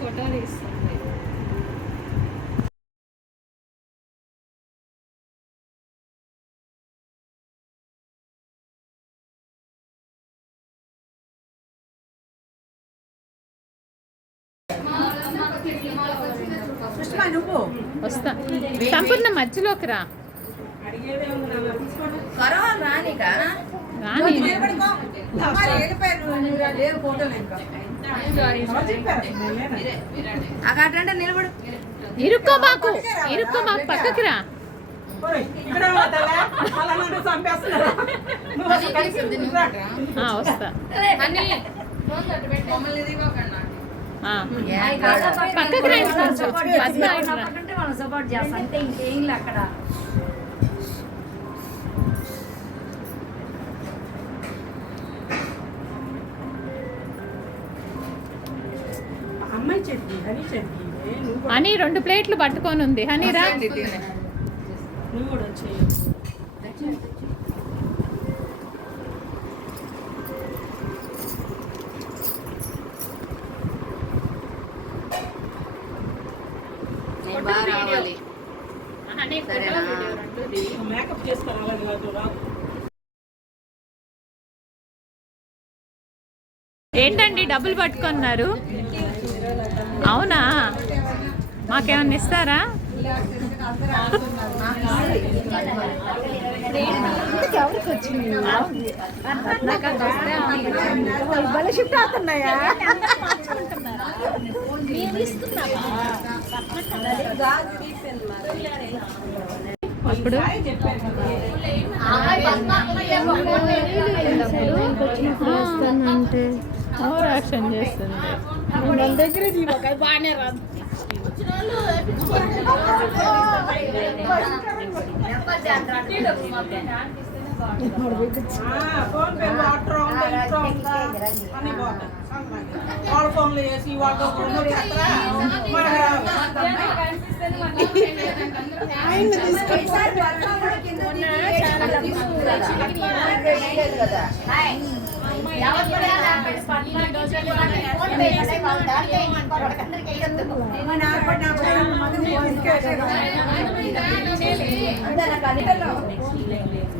Photo తీస్తుంది. నువ్వు వస్తా సంపూర్ణ మధ్యలోకి రా. నిలబడు. ఇరుక్కోబాకు పక్కకి రా. వస్తా పక్కకి రండి కొంచెం. మనం సపోర్ట్ చేస్తాం అంటే ఇంకేం లే అక్కడ. హనీ 2 ప్లేట్లు పట్టుకొని ఉంది. హనీ రా. ఏంటండి డబ్బులు పట్టుకున్నారు? అవునా, మాకేమన్నా ఇస్తారా? ఎవరికి వచ్చింది షిఫ్ట్ అవుతున్నాయా? అప్పుడు యాక్షన్ చేస్తుంది. మన దగ్గర బాగానే రాదు.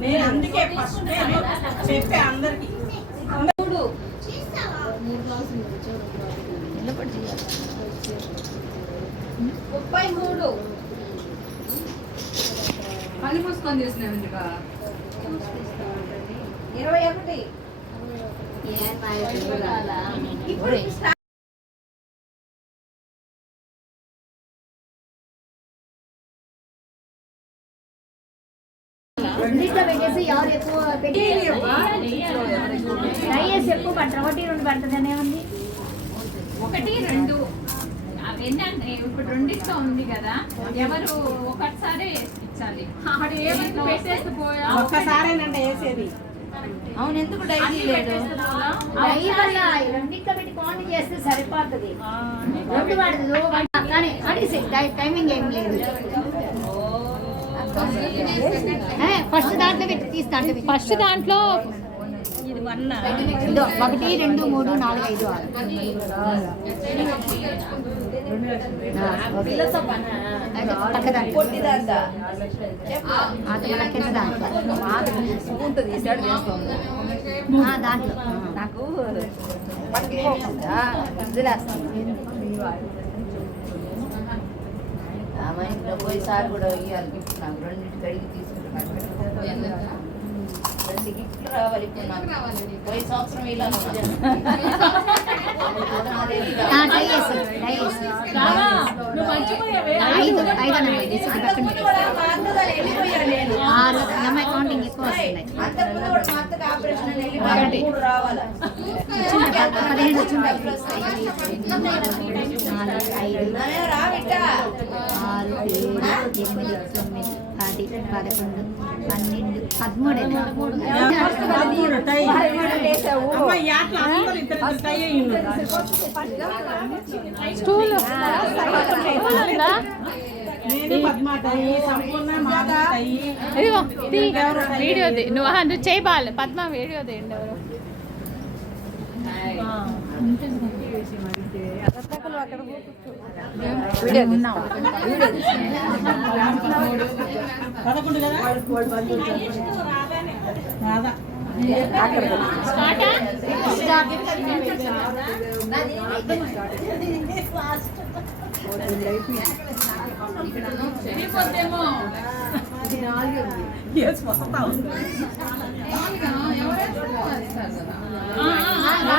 నేను అందుకే ఫస్ట్ చెప్పే అందరికి 33 పని మూసుకొని చూసినావు ఎందుక 21 పెట్టేసి ఎవరు ఎక్కువ ఎక్కువ పట్టరు. 1 2 పడుతుంది ఏముంది? 1 2 ఏంటంటే ఇప్పుడు 2 ఉంది కదా, ఎవరు ఒకసారి ఇచ్చాలి. ఒక్కసారేనండి వేసేది. అవును, ఎందుకు డైలీ లేదు? రెండింటితో పెట్టి కౌంట్ చేస్తే సరిపోతుంది. 2 పడదు కానీ టైమింగ్ ఏం లేదు. ఫస్ట్ దాంట్లో పెట్టి తీస్తాంటే ఫస్ట్ దాంట్లో 1 2 3 4 5 దాంట్లో నాకు పోయిసారి కూడా ఇవ్వాలి గిఫ్ట్. నాకు 2 కడిగి తీసుకుంటున్నాను. 2 గిఫ్ట్లు రావాలి ఇప్పుడు నాకు. పోయి సంవత్సరం ఇలా కౌంటింగ్ ఎక్కువ వస్తున్నాయి. 13 వీడియో నువ్వు చేయబాలి పద్మ వీడియో తీయండి. ఎవరు 11 కదా రాదా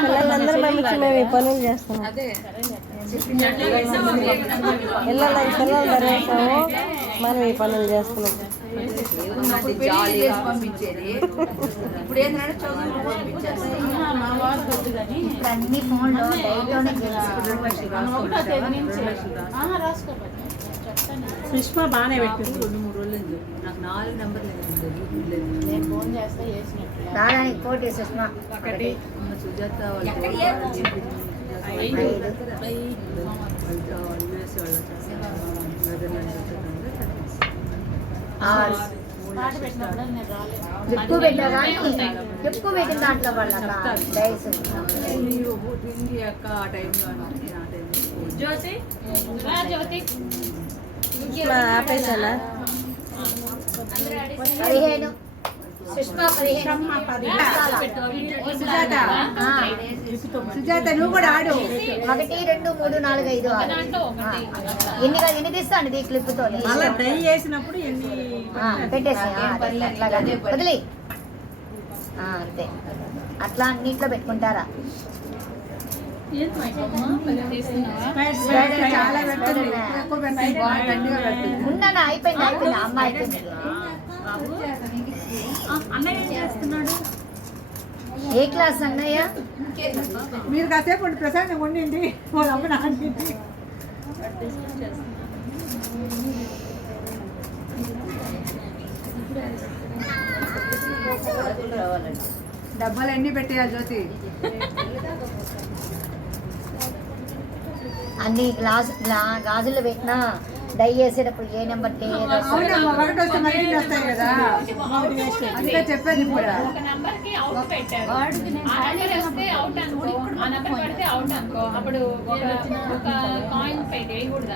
పిల్లలందరూ పంపించి మేము ఈ పనులు చేస్తున్నాం. పిల్లలు ధరేస్తాము, మనం ఈ పనులు చేస్తున్నాం. పంపించేది ఇప్పుడు ఏంటంటే చదువు పంపించేస్తాం. అన్ని ఫోన్లో డైట్లోనే సుష్మా బాగానే పెట్టింది. 2-3 రోజులు నాకు 4 నెంబర్లు నేను ఫోన్ చేస్తే చేసినట్టు దానికి కోటి సుష్మా సుజాత వాళ్ళు ఎక్కువ పెట్టా కానీ ఎక్కువ పెట్టిన దాంట్లో వాళ్ళ డైస్ అక్క ఆ టైంలో జ్యోతి జ్యోతి ఆపేసానా? 15 సుష్మా 15 సుజాత నువ్వు కూడా ఆడు 1 2 3 4 5 6 ఎన్ని తీస్తాండి ఈ క్లిప్ తో అలా ట్రై చేసినప్పుడు ఎన్ని పెట్టేసి అట్లాగా వదిలి అంతే అట్లా అన్నిట్లో పెట్టుకుంటారా? చాలా పెడుతుంది ఉన్నానా అయిపోయింది అమ్మ అయిపోయింది. అన్నయ్య ఏం చేస్తున్నాడు? ఏ క్లాస్ అన్నయ్య? మీరు కాసేపు ప్రశాంతంగా ఉండండి. వాళ్ళ అమ్మ నాన్న డబ్బాలు ఎన్ని పెట్టేయా జ్యోతి? అన్ని గాజులు పెట్టినా డై చేసేటప్పుడు ఏ నెంబర్ ఒకటి వస్తే మరి వస్తాయి కదా, అందుకే చెప్పేది కూడా. ఒక నంబర్ కి అవుట్ పెట్టారు. ఆ నంబర్ వస్తే అవుట్ అనుకో, ఆ నంబర్ పడితే అవుట్ అనుకో. అప్పుడు ఒక కాయిన్ వేయకూడదు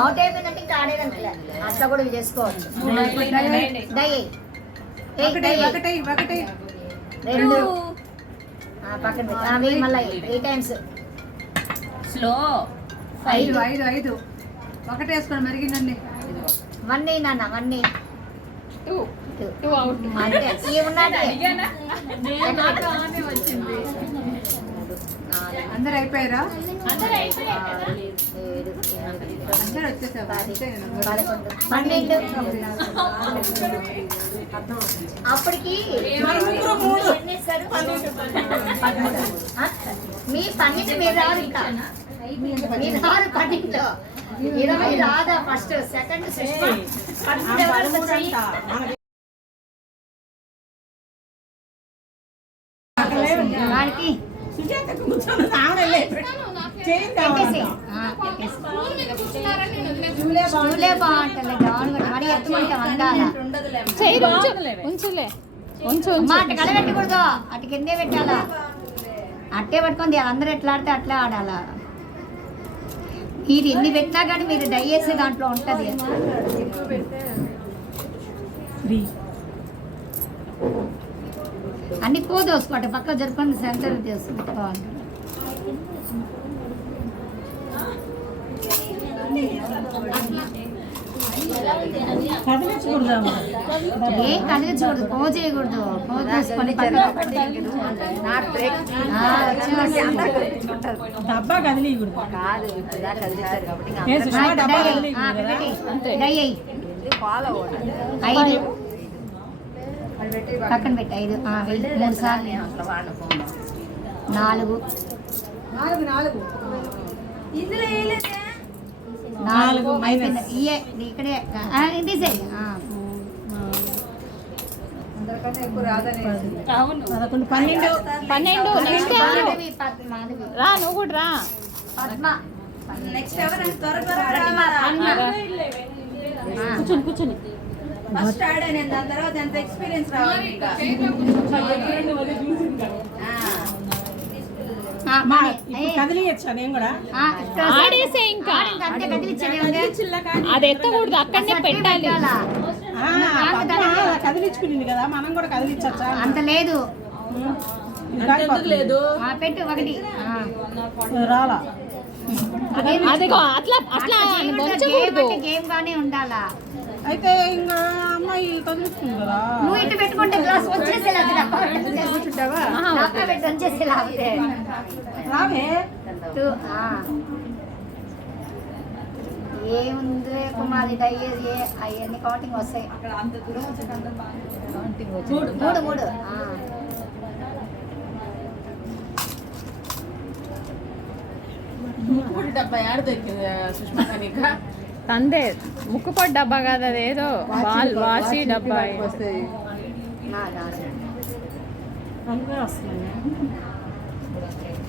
అవుట్ అయిపోయిందంటే ఇంకా ఆడేదంటే అట్లా కూడా చేసుకోవచ్చు. డై ఒకటి 2 పక్కన పెట్టి అవి మళ్ళీ 8 టైమ్స్ స్లో 5 ఒకటి వేసుకొని మరిగిందండి. 1 నాన్న 1 2 అవుట్ అంటే ఇవి ఉన్నట్టే అందరు అయిపోయారా? అందరూ అయిపోయారు కదా. 7 అందరు వచ్చేసావా? 11 12 అప్పటికి మీ 12 మీరు రారు ఇంకా మీరు రారు 12 20 రాదా ఫస్ట్ సెకండ్ వాడికి సుజాత కూర్చొని ఆమె చేయండి. స్టూలే బాగుంటుంది డౌన్ మరి ఎత్తుకుంటాం అందాల చెయ్యి ఉంచులే ఉంచు అటు కలబెట్టకూడదు అటు కిందే పెట్టాలా అట్టే పట్టుకుంది అందరూ ఎట్లా ఆడితే అట్లే ఆడాలా మీరు ఎన్ని పెట్టినా కానీ మీరు డై చేసే దాంట్లో ఉంటుంది అన్ని పోదోసుకోండి పక్క జరుపుకొని సెంటర్ చేసుకోవాలి కదిలించకూడదు. ఏం కదిలించకూడదు పో చేయకూడదు పో చేసుకొని డబ్బా కదిలియకూడదు. పక్కన పెట్టి 5 3 సార్లు 4 అయిపోయింది ఇక్కడే తీసేయి అందరికన్నా ఎక్కువ రాదని 11 12 నెక్స్ట్ రా నువ్వు కూడా రా పద్మ నెక్స్ట్ ఎవరు త్వరగా కూర్చొని ఫస్ట్ ఆడాను దాని తర్వాత ఎంత ఎక్స్పీరియన్స్ రావాలి ఇంకా మా ఇప్పుడు కదిలియచ్చా నేను కూడా ఆడేసే ఇంకా అంతే కదిలిచ్చేది చిల్ల కానీ అది ఎత్తకూడదు, అక్కడనే పెట్టాలి. కదిలించుకునింది కదా, మనం కూడా కదిలించచ్చా? అంత లేదు. లేదు పెట్టు ఒకటి. రాలా అదిగో అట్లా అట్లా వంచకూడదు. గేమ్ గానే ఉండాలా. అయితే ఇంకా అమ్మాయి కదిలిస్తుంది కదా. నువ్వు ఇటు పెట్టుకుంటే గ్లాస్ వచ్చేసేలా పెట్టి వచ్చేసేలా అంతే. రావే ఏముంది కుమారి డయ్యేది అవన్నీ కౌంటింగ్ వస్తాయి. మూడు మూడు డబ్బా ఏడ దొరికింది సుష్మా నీకు? తందే ముక్కుపొడి డబ్బా కాదు, అదేదో వాచి డబ్బా.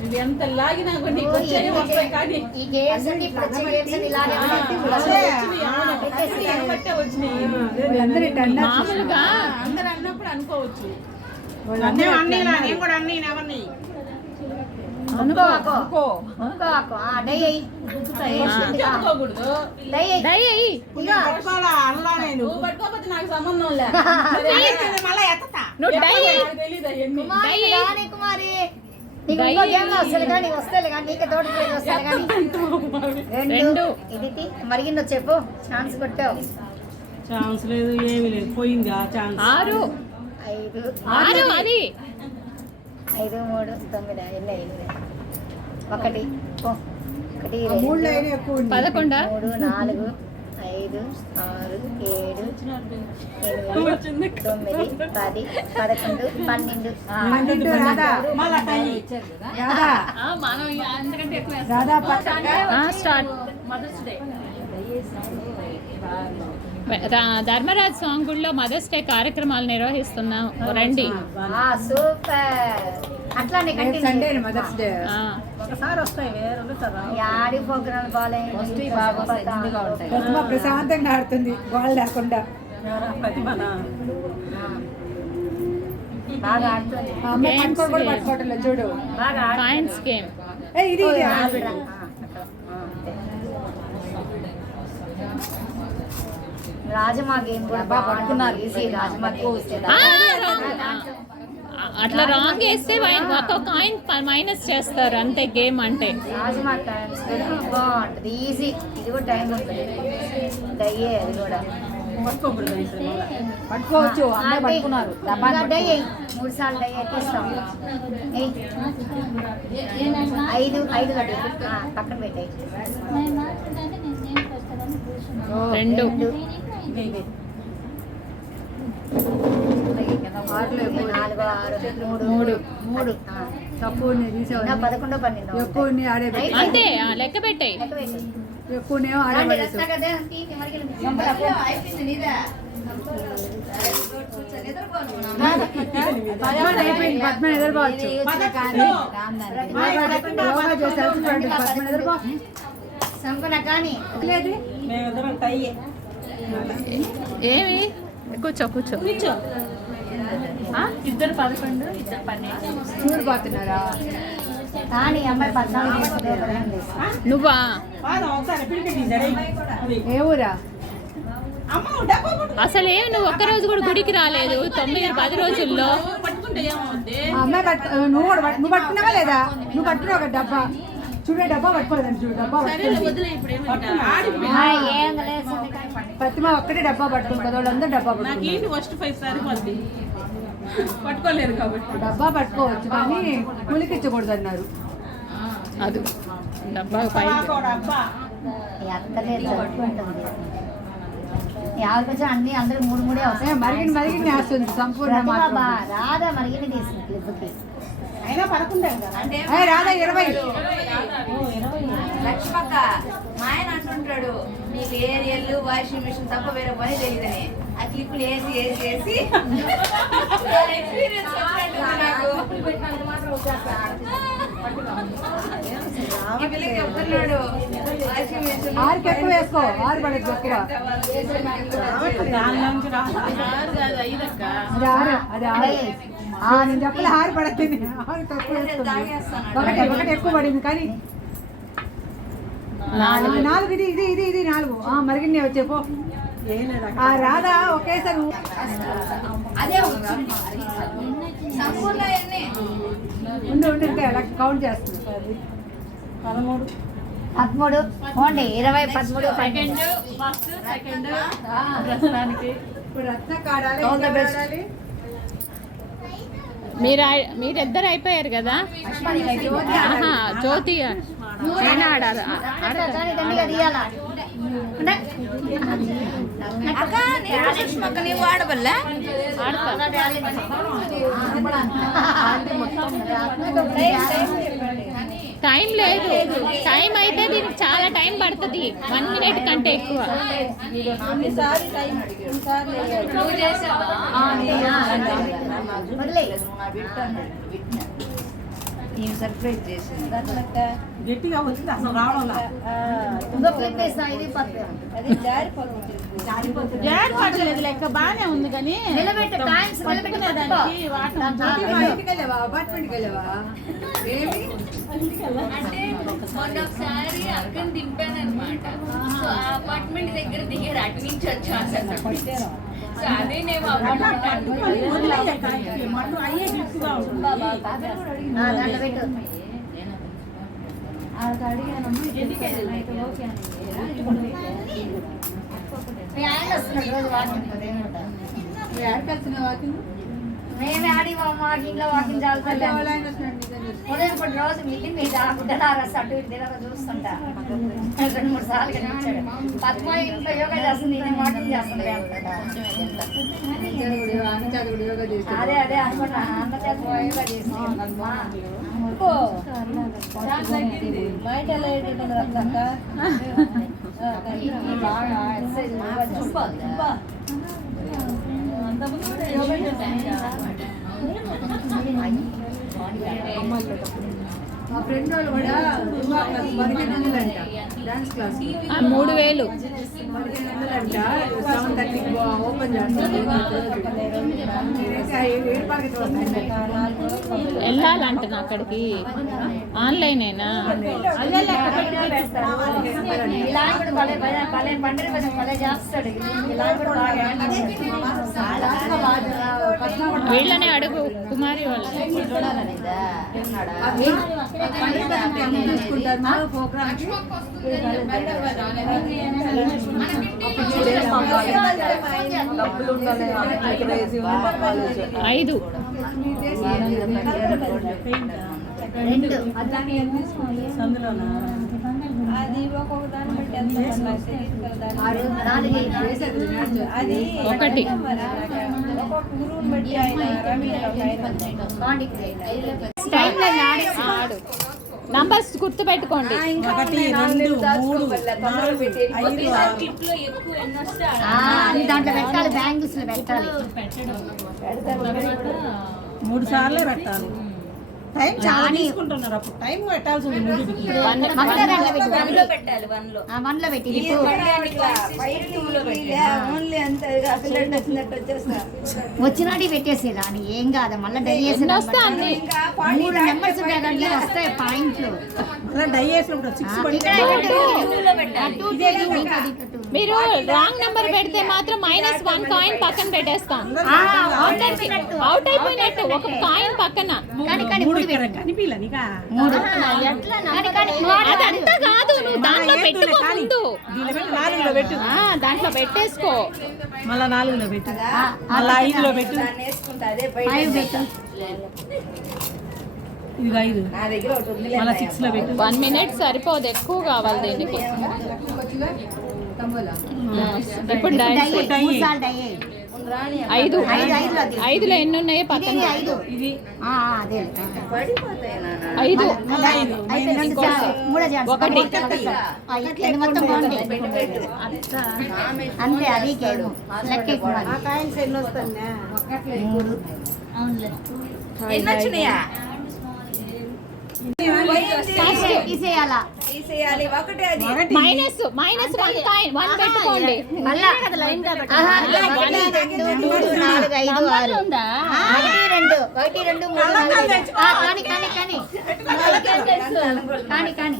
ఇది ఎంత లాగినా కూడా నీకు వచ్చేది వస్తాయి కానీ ఈ గేమ్స్ అన్ని ఇప్పుడు వచ్చే గేమ్స్ అన్ని ఇలాగే మామూలుగా అందరు అన్నప్పుడు అనుకోవచ్చు. నేను కూడా అన్నీ ఎవరిని అనుకో డై అయ్యి అనుకోకూడదు. దయ అయ్యి. పట్టుకోవాలా అల్లా నేను పట్టుకోకపోతే నాకు సంబంధం లేదు. మళ్ళీ ఎత్తా నువ్వు డై అయ్యి. కుమారి కుమారి నీకు ఇంకో గేమ్ వస్తుంది కానీ వస్తాయి కానీ నీకే తోట వస్తాయి కానీ రెండు ఇది మరిగిందో చెప్పు. ఛాన్స్ కొట్టావు. ఛాన్స్ లేదు, ఏమీ లేదు, పోయింది ఆ ఛాన్స్. 6 5 6 అది 5 3 9 ఎన్ని 1 1 2 11 3 4 5 6 7 8 9 10 11 12 స్టార్ట్. ధర్మరాజ్ స్వామి గుడిలో మదర్స్ డే కార్యక్రమాలు నిర్వహిస్తున్నాం, రండి. సూపర్. అట్లానే మదర్స్ డే ఒకసారి వస్తాయి యాడి ప్రోగ్రామ్ బాగాలేదు. ప్రశాంతంగా ఆడుతుంది, గోల్ లేకుండా. బాగా ఆడుతుంది. చూడు బాగా కాయిన్స్ గేమ్. ఇది రాజమా గేమ్ కూడా పట్టుకున్నారు. ఈజీ రాజమా అట్లా రాంగ్ వేస్తే ఒక కాయిన్ మైనస్ చేస్తారు అంతే. గేమ్ అంటే రాజమా టైమ్స్ బాగుంటుంది, ఈజీ. ఇది కూడా టైం ఉంటుంది. దయ్యే అది కూడా పట్టుకోవచ్చు. పట్టుకున్నారు 3 సార్లు డై తీస్తాం. 5 గడ్డి పక్కన పెట్టాయి. 2 4 6 3 తక్కువ 11 12 ఎక్కువ ఆడే అంతే. లెక్క పెట్టాయి. ఎక్కువనేమో ఆడే అయిపోయింది. పద్మ ఎదురుకోవచ్చు. సంపన కానీ ఏమి కూర్చో కూర్చో. ఇద్దరు 11 ఇద్దరు 12. చూడు పోతున్నారా? కానీ అమ్మాయి 14 నువ్వా? ఏ ఊరా? అసలు ఏమి నువ్వు ఒక్కరోజు కూడా గుడికి రాలేదు 9-10 రోజుల్లో. అమ్మాయి నువ్వు పట్టుకున్నావా లేదా? నువ్వు పట్టుకున్నావు ఒక డబ్బా. చూడే డబ్బా పట్టుకోలేదండి. చూడు డబ్బా ప్రతిమ ఒక్కటే డబ్బా పట్టుకుని వాళ్ళందరూ డబ్బా పట్టుకోలేరు కాబట్టి డబ్బా పట్టుకోవచ్చు కానీ కూలికిచ్చకూడదు అన్నారు. అది డబ్బా పై అక్కడే జరుపుకుంటుంది. యావకొచ్చి అన్ని అందరూ 3 వస్తాయి. మరిగిన వేస్తుంది సంపూర్ణ. రాదా మరిగిన తీసింది క్లిప్కి. అయినా 11 రాదా 20. లక్ష్మక్క మా ఆయన అంటుంటాడు నీకు ఏరియల్ వాషింగ్ మిషన్ తప్ప వేరే పని తెలియదని. ఆ క్లిప్పులు వేసి ఎక్స్పీరియన్స్ నాకు. ఈ పిల్లకి చెప్తున్నాడు వాషింగ్ మిషన్ ఆరుకి ఎక్కువ వేసుకో, ఆరు పడేది ఎక్కువ. దానిలోంచి రాదు. అది ఆరు. నేను చెప్పలే ఆరు పడుతుంది, ఆరు తక్కువ వేస్తుంది. ఒకటి ఎక్కువ పడింది కానీ 4 ఇది 4 మరిగిన్ని వచ్చేపో. రాదా ఒకేసారి అదే సంపూర్ణ ఎన్ని ఉంటే అలా కౌంట్ చేస్తుంది. 13 పోండి 20 13 సెకండ్ ఫస్ట్ సెకండ్ ప్రస్తుతానికి ఇప్పుడు రత్న కాడాలి. మీరిద్దరు అయిపోయారు కదా. ఆహా, జ్యోతి నేను ఆడాలి. అక్క నేను సుష్మక్క నీవు ఆడబల్లా టైం లేదు. టైం అయితే దీనికి చాలా టైం పడుతుంది, 1 మినిట్ కంటే ఎక్కువ. సర్ప్రైజ్ చేసింది గట్టిగా వచ్చింది అసలు రావడం. జారిపోతుంది లెక్క బాగానే ఉంది కానీ అపార్ట్మెంట్కి వెళ్ళవా? అంటే మొన్న ఒకసారి అక్కని దింపాను అనమాట. సో ఆ అపార్ట్మెంట్ దగ్గర దిగారు, అటు నుంచి వచ్చాను. సో అదే నేను అయ్యే గిఫ్ట్గా ఉంటుంది. మేమే ఆడి వాకింగ్ లో వాకింగ్ చాలుతాం. రోజు మీటింగ్ మీద అటు ఇటు చూస్తుంటా. 2-3 సార్లు కనిపించాడు. పద్మ ఇంట్లో యోగా చేస్తుంది, నేను వాకింగ్ చేస్తుంది. అదే అనుకున్నా, అన్న చేత యోగా చేస్తుంది. బాగా ఎక్సర్సైజ్ మా ఫ్రెండ్ వాళ్ళు కూడా 1500 డాన్స్ క్లాస్ 3000 7:30 ఓపెన్ వెళ్ళాలంటున్నా అక్కడికి. ఆన్లైనేనా? వీళ్ళనే అడుగు, కుమారి వాళ్ళు. ఐదు ఒకటి ఆడు. నంబర్స్ గుర్తు పెట్టుకోండి. 1 2 3 దాంట్లో పెట్టాలి, బ్యాంగిల్స్ లో పెట్టాలి. 3 సార్లే పెట్టాలి. టైం చాలా తీసుకుంటున్నారు. అప్పుడు టైం పెట్టాల్సి ఉంది. వన్లో పెట్టి వచ్చినాటి పెట్టేసి రాని ఏం కాదు. మళ్ళీ డై చేసి 3 నెంబర్స్ ఉంటాయి, వస్తాయి పాయింట్లు. డై చేసినప్పుడు 6 మీరు రాంగ్ నెంబర్ పెడితే మాత్రం -1 కాయిన్ పక్కన పెట్టేస్తాం. అవుట్ అయిపోయినట్టు ఒక కాయిన్ పక్కన. అదంతా కాదు, నువ్వు దాంట్లో పెట్టుకో ముందు. దాంట్లో పెట్టేసుకో, మళ్ళా 4లో పెట్టు, మళ్ళా 5లో పెట్టు. ఇది 5 మళ్ళా 6లో పెట్టు. 1 మినిట్ సరిపోదు, ఎక్కువ కావాలి దీనికి. ఇప్పుడు ఐదు 5లో ఎన్ని ఉన్నాయో పక్కన. 5 ఒకటి అంతే. అది ఎన్ని వచ్చినాయా? తీసేయాలా తీసేయాలి ఒకటే అది మైనస్ 1 కాయిన్ 1 పెట్టుకోండి. మళ్ళా ఆహా, 1 2 3 4 5 6 ఉందా 1 2 1 2 3 4 కానీ కానీ కానీ కానీ కానీ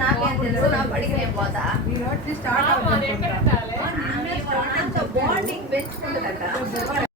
నాకేం తెలుసు నా పడికి నేను పోతా బాండింగ్ పెంచుకుంటుందట